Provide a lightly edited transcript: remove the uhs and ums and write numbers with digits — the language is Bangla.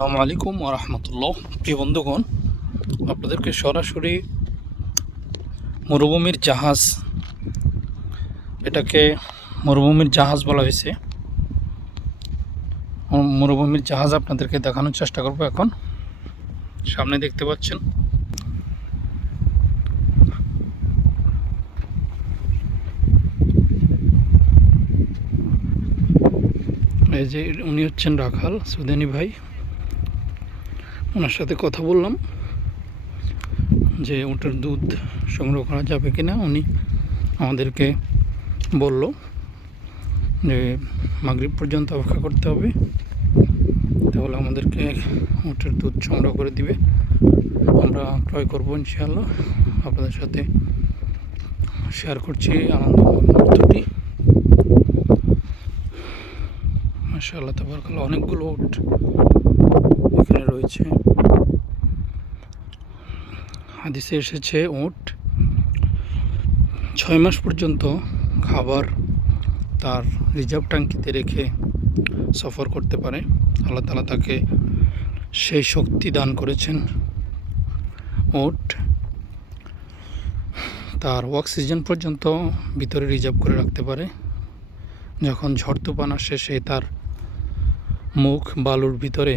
আসসালামু আলাইকুম ওয়া রাহমাতুল্লাহ। প্রিয় বন্ধুগণ, আপনাদেরকে সরাসরি মরুভূমির জাহাজ, এটাকে মরুভূমির জাহাজ বলা হয়েছে। মরুভূমির জাহাজ আপনাদেরকে দেখানোর চেষ্টা করব। এখন সামনে দেখতে পাচ্ছেন, এই যে উনি হচ্ছেন রাখাল সুদানি ভাই। ওনার সাথে কথা বললাম যে উটের দুধ সংগ্রহ করা যাবে কিনা। উনি আমাদেরকে বলল যে মাগরিব পর্যন্ত অপেক্ষা করতে হবে, তাহলে আমাদেরকে উটের দুধ সংগ্রহ করে দিবে। আমরা ক্রয় করবো ইনশাআল্লাহ। আপনাদের সাথে শেয়ার করছি আনন্দ মুহূর্তটি। মাশাআল্লাহ তাবারাকাল্লাহ, অনেকগুলো উট এখানে রয়েছে। হাদিসে এসেছে উট 6 মাস পর্যন্ত খাবার তার রিজার্ভ ট্যাঙ্কিতে রেখে সফর করতে পারে। আল্লাহ তাআলা তাকে সেই শক্তি দান করেছেন। উট তার অক্সিজেন পর্যন্ত ভিতরে রিজার্ভ করে রাখতে পারে। যখন ঝড় তুফান আসে, সে তার মুখ বালুর ভিতরে